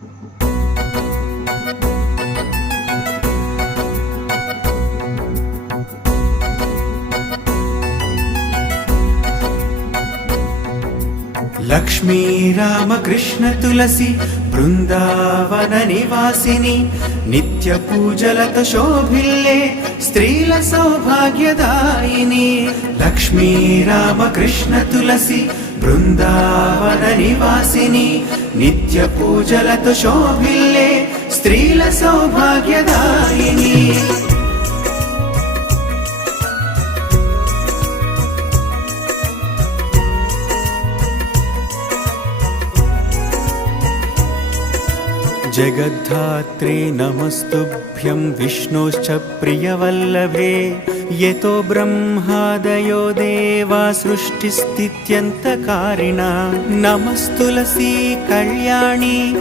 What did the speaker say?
లక్ష్మీ రామకృష్ణ తులసి బృందావన నివాసిని, నిత్య పూజలతో శోభిల్లే స్త్రీల సౌభాగ్యదాయిని. లక్ష్మీ రామకృష్ణ తులసి బృందావన నివాసిని, నిత్య పూజలతో శోభిల్లే స్త్రీల సౌభాగ్యదాయిని. జగద్ధాత్రే నమస్తుభ్యం విష్ణోశ్చ ప్రియవల్లభే, యతో బ్రహ్మాదయో దేవా సృష్టిస్థిత్యంతకారిణా. నమస్తులసీ కళ్యాణి